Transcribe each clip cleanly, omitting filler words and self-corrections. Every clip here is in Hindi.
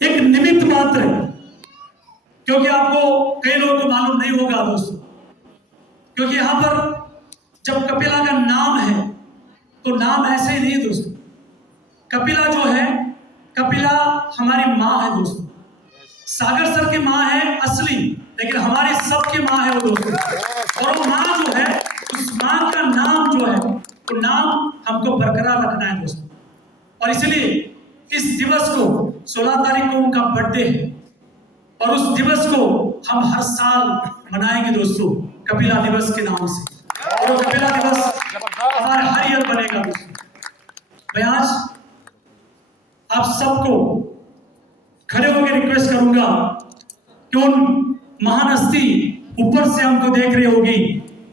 एक निमित्त मात्र है, क्योंकि आपको कई लोगों को मालूम नहीं होगा दोस्तों, क्योंकि यहां पर जब कपिला का नाम है तो नाम ऐसे ही नहीं दोस्तों। कपिला जो है, कपिला हमारी माँ है दोस्तों। सागर सर की माँ है असली, लेकिन हमारी सबकी माँ है वो दोस्तों। और वो माँ जो है, उस माँ का नाम जो है, वो नाम हमको बरकरार रखना है दोस्तों। और इसलिए इस दिवस को 16 तारीख को उनका बर्थडे है, और उस दिवस को हम हर साल मनाएंगे दोस्तों कपिला दिवस के नाम से। और वो कपिला दिवस हमारा हर ईयर बनेगा दोस्तों। मैं आज आप सबको खड़े होकर रिक्वेस्ट करूंगा कि उन महान हस्ती ऊपर से हमको देख रही होगी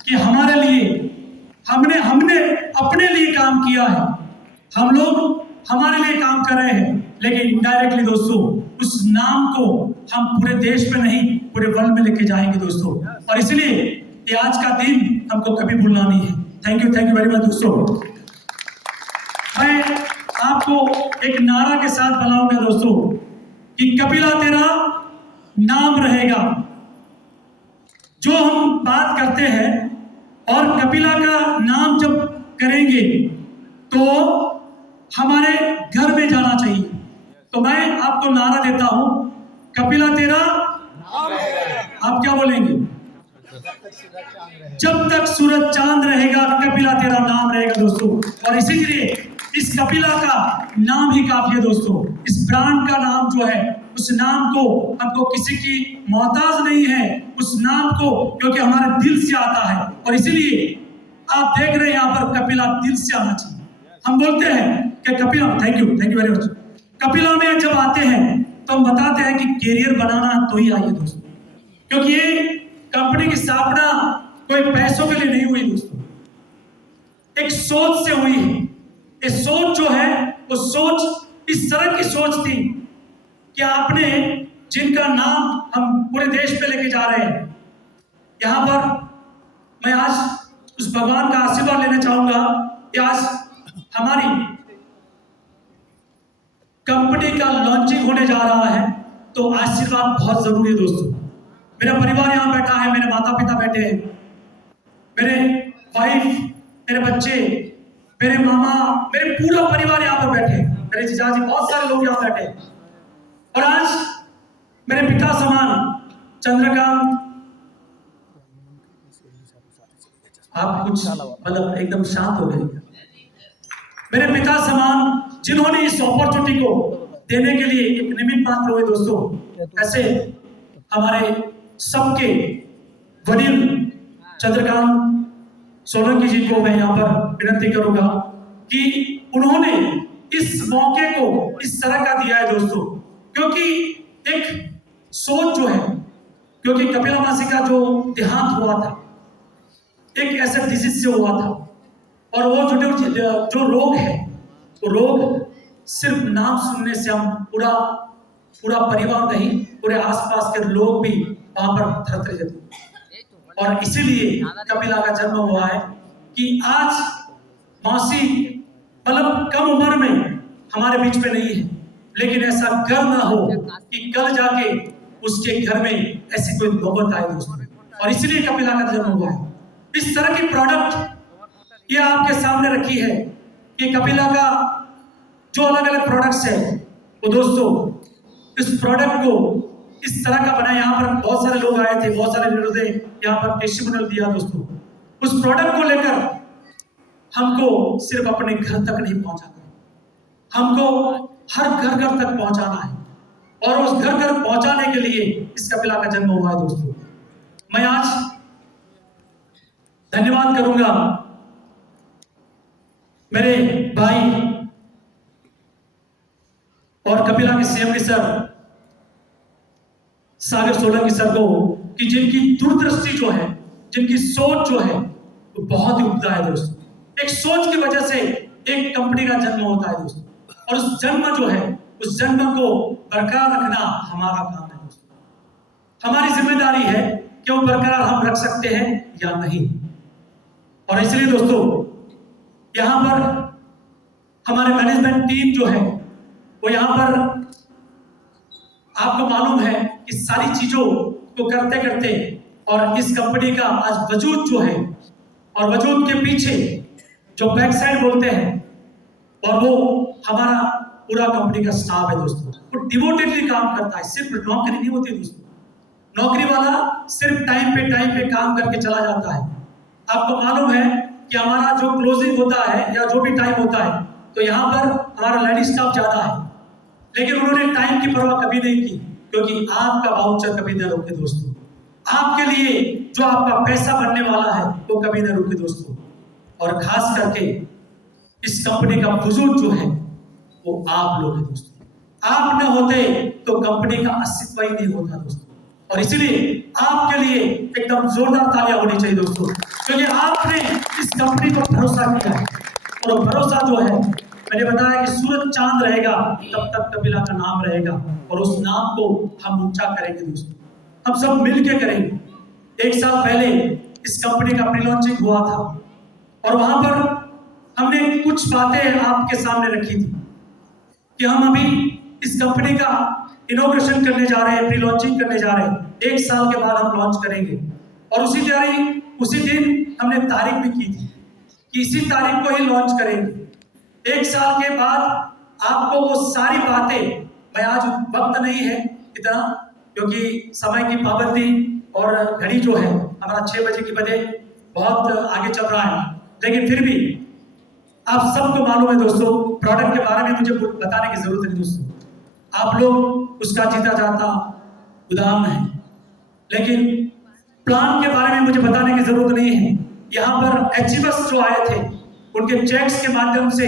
कि हमारे लिए हमने अपने लिए काम किया है। हम लोग हमारे लिए काम कर रहे हैं, लेकिन इनडायरेक्टली दोस्तों उस नाम को हम पूरे देश में नहीं, पूरे वर्ल्ड में लेके जाएंगे दोस्तों। और इसलिए ये आज का दिन हमको कभी भूलना नहीं है। थैंक यू वेरी मच दोस्तों। मैं आपको एक नारा के साथ बुलाऊंगा दोस्तों कि कपिला तेरा नाम रहेगा। जो हम बात करते हैं और कपिला का नाम जब करेंगे तो हमारे घर में जाना चाहिए। तो मैं आपको नारा देता हूं, कपिला तेरा नाम रहेगा। आप क्या बोलेंगे? जब तक सूरज चांद रहेगा कपिला तेरा नाम रहेगा दोस्तों। और इसीलिए इस कपिला का नाम ही काफी है दोस्तों। इस ब्रांड का नाम जो है, उस नाम को हमको किसी की मोहताज नहीं है, उस नाम को, क्योंकि हमारे दिल से आता है। और इसीलिए आप देख रहे हैं यहाँ पर कपिला दिल से आना चाहिए। हम बोलते हैं कि Kapila, thank you very much. Kapila में जब आते हैं तो हम बताते हैं कि कैरियर बनाना तो ही आइए दोस्तों, क्योंकि ये कंपनी की स्थापना कोई पैसों के लिए नहीं हुई दोस्तों, एक सोच से हुई है। ये सोच जो है, वो सोच इस तरह की सोच थी कि आपने जिनका नाम हम पूरे देश पे लेके जा रहे हैं, यहां पर मैं आज उस भगवान का आशीर्वाद लेना चाहूंगा कि आज हमारी कंपनी का लॉन्चिंग होने जा रहा है, तो आशीर्वाद बहुत जरूरी है दोस्तों। मेरा परिवार यहां बैठा है, मेरे माता पिता बैठे हैं, मेरे वाइफ, मेरे बच्चे, मेरे मामा, मेरे पूरा परिवार यहाँ पर बैठे, मेरे जीजाजी, बहुत सारे लोग यहाँ बैठे। और आज मेरे पिता समान चंद्रकांत, आप कुछ मतलब एकदम शांत हो गए। मेरे पिता समान जिन्होंने इस अपॉर्चुनिटी को देने के लिए एक निमित्त मात्र हुए दोस्तों, ऐसे हमारे सबके वडील चंद्रकांत सोलंकी जी को मैं यहाँ पर विनती करूंगा कि उन्होंने इस मौके को इस तरह का दिया है दोस्तों, क्योंकि एक सोच जो है, क्योंकि कपिला मासी का जो देहांत हुआ था एक ऐसे डिजीज से हुआ था, और वो जो रोग है, वो रोग सिर्फ नाम सुनने से हम पूरा परिवार नहीं, पूरे आसपास के लोग भी वहां पर थरथर जाते। और इसीलिए कपिला का जन्म हुआ है कि आज मौसी मतलब कम उम्र में हमारे बीच में नहीं है, लेकिन ऐसा गर्व ना हो कि कल जाके उसके घर में ऐसी कोई नौबत आए दोस्तों। और इसलिए कपिला का जन्म हुआ है। इस तरह की प्रोडक्ट ये आपके सामने रखी है कि कपिला का जो अलग अलग प्रोडक्ट्स है, वो दोस्तों इस प्रोडक्ट को इस तरह का बना। यहाँ पर बहुत सारे लोग आए थे, बहुत सारे लोगों ने यहाँ पर टेस्टिमोनियल दिया दोस्तों। उस प्रोडक्ट को लेकर हमको सिर्फ अपने घर तक नहीं पहुंचाना, हमको हर घर तक पहुंचाना है, और उस घर पहुंचाने के लिए इस कपिला का जन्म हुआ है दोस्तों। मैं आज धन्यवाद करूंगा मेरे भाई और कपिला के सीएमडी सर सागर सोलंकी सर को, कि जिनकी दूरदृष्टि जो है, जिनकी सोच जो है, वो बहुत ही उम्दा है दोस्तों। एक सोच की वजह से एक कंपनी का जन्म होता है दोस्तों, और उस जन्म जो है, उस जन्म को बरकरार रखना हमारा काम है दोस्तों। हमारी जिम्मेदारी है कि वो बरकरार हम रख सकते हैं या नहीं। और इसलिए दोस्तों यहाँ पर हमारे मैनेजमेंट टीम जो है, वो यहाँ पर आपको मालूम है कि सारी चीजों को करते करते और इस कंपनी का आज वजूद जो है और वजूद के पीछे जो बैक साइड बोलते हैं और वो हमारा पूरा कंपनी का स्टाफ है दोस्तों। वो डिवोटेडली काम करता है, सिर्फ नौकरी नहीं होती दोस्तों। नौकरी वाला सिर्फ टाइम पे काम करके चला जाता है। आपको मालूम है कि हमारा जो क्लोजिंग होता है या जो भी टाइम होता है तो यहाँ पर हमारा लेडी स्टाफ ज्यादा है, लेकिन उन्होंने टाइम की परवाह कभी नहीं की, क्योंकि आपका वाउचर कभी न रुके दोस्तों। आपके लिए जो आपका पैसा बनने वाला है वो कभी न रुके दोस्तों। और खास करके इस कंपनी का वजूद जो है वो आप लोग हैं दोस्तों। आप न होते तो कंपनी का अस्तित्व ही नहीं होता दोस्तों। और इसलिए आपके लिए एकदम जोरदार तालियां होनी चाहिए दोस्तों, क्योंकि आपने इस कंपनी पर भरोसा किया है। और भरोसा जो है, मैंने बताया कि सूरज चांद रहेगा तब तक कपिला का नाम रहेगा, और उस नाम को हम ऊंचा करेंगे दोस्तों। हम सब मिलके करेंगे। 1 साल पहले इस कंपनी का प्री लॉन्चिंग हुआ था और वहां पर हमने कुछ बातें आपके सामने रखी थी कि हम अभी इस कंपनी का इनॉग्रेशन करने जा रहे हैं, प्री लॉन्चिंग करने जा रहे हैं। 1 साल के बाद हम लॉन्च करेंगे और उसी दिन हमने तारीख भी की थी कि इसी तारीख को ही लॉन्च करेंगे। 1 साल के बाद आपको वो सारी बातें, मैं आज वक्त नहीं है इतना, क्योंकि समय की पाबंदी और घड़ी जो है हमारा 6 बजे की बजे बहुत आगे चल रहा है, लेकिन फिर भी आप सबको मालूम है दोस्तों, प्रोडक्ट के बारे में मुझे बताने की जरूरत नहीं दोस्तों। आप लोग उसका जीता जाता उदाहरण है, लेकिन प्लान के बारे में मुझे बताने की जरूरत नहीं है। यहाँ पर अचीवर्स जो आए थे उनके चेक्स के माध्यम से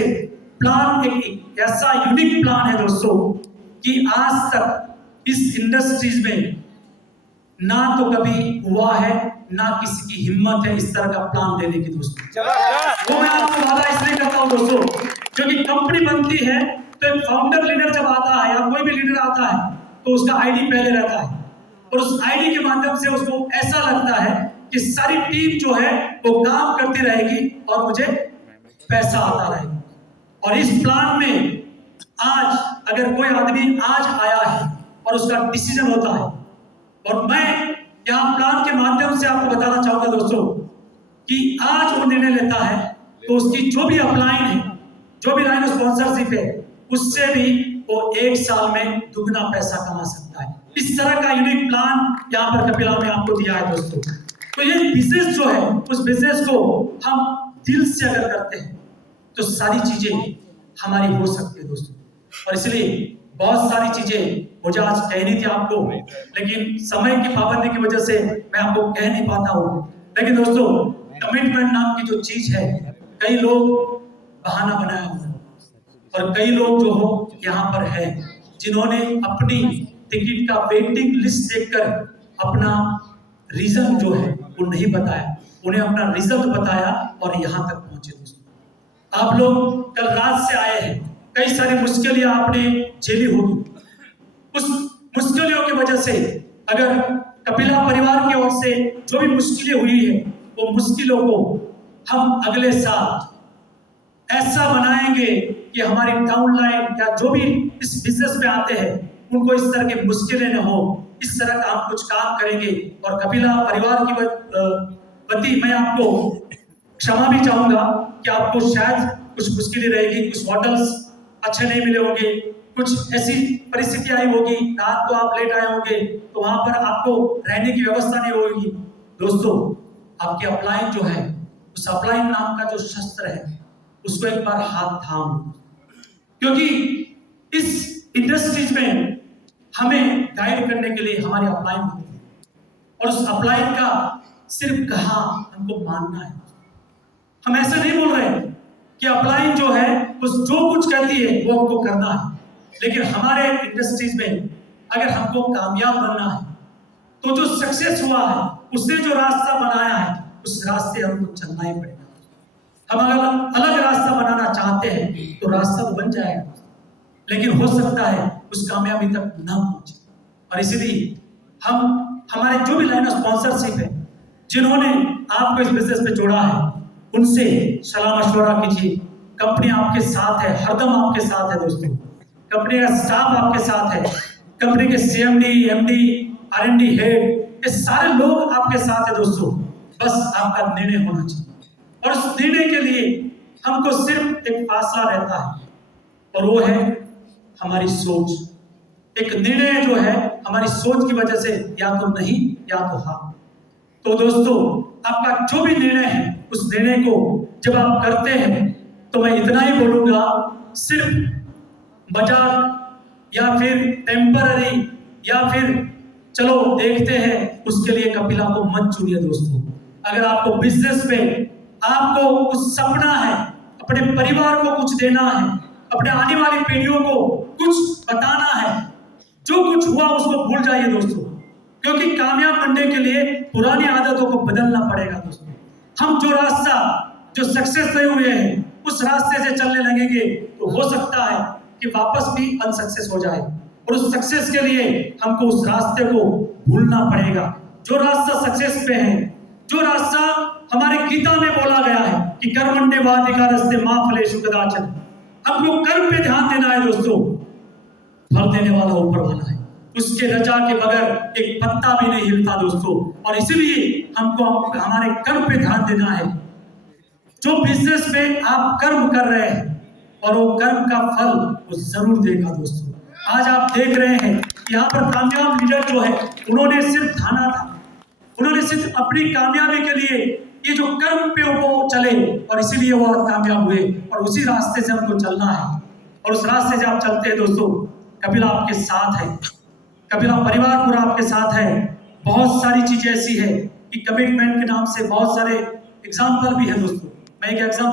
प्लान एक ऐसा यूनिक प्लान है दोस्तों कि आज तक इस इंडस्ट्रीज में ना तो कभी हुआ है, ना किसी की हिम्मत है इस तरह का प्लान देने की दोस्तों। वो मैं आपको वादा इसलिए करता हूँ दोस्तों, क्योंकि कंपनी बनती है तो एक फाउंडर लीडर जब आता है या कोई भी लीडर आता है तो उसका आईडी पहले रहता है, और उस आईडी के माध्यम से उसको ऐसा लगता है कि सारी टीम जो है वो काम करती रहेगी और मुझे पैसा आता रहेगा। और इस प्लान में आज अगर कोई आदमी आज आया है और उसका डिसीजन होता है, और मैं यहाँ प्लान के माध्यम से आपको बताना चाहूंगा दोस्तों कि आज वो निर्णय लेता है तो उसकी जो भी अपलाइन है, जो भी लाइन ऑफ स्पॉन्सरशिप है, उससे भी वो 1 साल में दुगना पैसा कमा सकता है। इस तरह का यूनिक प्लान यहाँ पर कपिला में आपको दिया है दोस्तों। तो ये बिजनेस जो है, उस बिजनेस को हम दिल से अगर करते हैं तो सारी चीजें हमारी हो सकती है दोस्तों। और इसलिए बहुत सारी चीजें मुझे आज कहनी थी आपको, लेकिन समय की पाबंदी की वजह से मैं आपको कह नहीं पाता हूँ। लेकिन दोस्तों, कमिटमेंट नाम की जो चीज है, कई लोग बहाना बनाया हुआ है और कई लोग जो हो यहाँ पर है जिन्होंने अपनी टिकट का वेटिंग लिस्ट देखकर अपना रीजन जो है वो नहीं बताया, उन्हें अपना रिजल्ट बताया और यहाँ तक पहुंचे दोस्तों। आप लोग कल रात से आए हैं, कई सारी मुश्किलें आपने झेली होगी। उस मुश्किलों की वजह से अगर कपिला परिवार की ओर से जो भी मुश्किलें हुई है, वो मुश्किलों को हम अगले साल ऐसा बनाएंगे कि हमारी डाउनलाइन या जो भी इस बिजनेस में आते हैं उनको इस तरह की मुश्किलें न हो, इस तरह का हम कुछ काम करेंगे। और कपिला परिवार की वती मैं आपको क्षमा भी चाहूंगा कि आपको शायद कुछ मुश्किलें रहेगी, कुछ होटल्स अच्छे नहीं मिले होंगे, कुछ ऐसी परिस्थिति आई होगी, रात को आप लेट आए होंगे तो वहां पर आपको रहने की व्यवस्था नहीं होगी। दोस्तों, आपके अपलाइन जो है, उस अपलाइन नाम का जो शस्त्र है उसको एक बार हाथ थाम, क्योंकि इस इंडस्ट्रीज में हमें गाइड करने के लिए हमारी अपलाइन होती है और उस अपलाइन का सिर्फ कहा हमको मानना है। हम ऐसे नहीं बोल रहे कि अपलाइन जो है उस जो कुछ कहती है वो हमको करना है, लेकिन हमारे इंडस्ट्रीज में अगर हमको कामयाब बनना है तो जो सक्सेस हुआ है उसने जो रास्ता बनाया है उस रास्ते हमको चलना ही पड़ेगा। हम अगर अलग रास्ता बनाना चाहते हैं तो रास्ता तो बन जाएगा, लेकिन हो सकता है उस कामयाबी तक ना पहुंचे। और इसीलिए हम हमारे जो भी लाइन ऑफ स्पॉन्सरशिप है, जिन्होंने आपको इस बिजनेस में जोड़ा है, उनसे सलाह मशवरा कीजिए। कंपनी आपके साथ है, हरदम आपके साथ है दोस्तों। कंपनी का स्टाफ आपके साथ है कंपनी के सीएमडी, एमडी, आरएनडी हेड, ये सारे लोग आपके साथ है दोस्तों। बस आपका निर्णय होना चाहिए, और उस निर्णय के लिए हमको सिर्फ एक फासला रहता है, और वो है हमारी सोच। एक निर्णय जो है हमारी सोच की वजह से या तो नहीं या तो हाँ। तो दोस्तों, आपका जो भी निर्णय है, उस निर्णय को जब आप करते हैं तो मैं इतना ही बोलूंगा, सिर्फ मजाक या फिर टेम्पररी या फिर चलो देखते हैं, उसके लिए कपिला को मत चुनिए दोस्तों। अगर आपको बिजनेस पे आपको कुछ सपना है, अपने परिवार को कुछ देना है, अपने आने वाली पीढ़ियों को कुछ बताना है, जो कुछ हुआ उसको भूल जाइए दोस्तों, क्योंकि कामयाब बनने के लिए पुरानी आदतों को बदलना पड़ेगा दोस्तों। हम जो रास्ता जो सक्सेस नहीं हुए हैं उस रास्ते से चलने लगेंगे तो हो सकता है कि वापस भी अनसक्सेस हो जाए, और उस सक्सेस के लिए हमको उस रास्ते को भूलना पड़ेगा। जो रास्ता सक्सेस पे है, जो रास्ता हमारे गीता में बोला गया है कि कर्मण्येवाधिकारस्ते मा फलेषु कदाचन, हमको कर्म पे ध्यान देना है दोस्तों। फल देने वाला ऊपर वाला है, उसके रजा के बगैर एक पत्ता भी नहीं हिलता दोस्तों। और इसीलिए हमको हमारे कर्म पे ध्यान देना है। जो बिजनेस में आप कर्म कर रहे हैं, और वो कर्म का फल वो जरूर देगा दोस्तों। आज आप देख रहे हैं यहाँ पर कामयाब लीडर जो है, उन्होंने सिर्फ ठाना था, उन्होंने सिर्फ अपनी कामयाबी के लिए ये जो कर्म पे वो चले, और इसीलिए वो कामयाब हुए। और उसी रास्ते से हमको चलना है, और उस रास्ते से आप चलते हैं दोस्तों, कपिला आपके साथ है, कपिला परिवार पूरा आपके साथ है। बहुत सारी चीजें ऐसी है कि कमिटमेंट के नाम से बहुत सारे एग्जाम्पल भी है दोस्तों। मैं एक एग्जाम्पल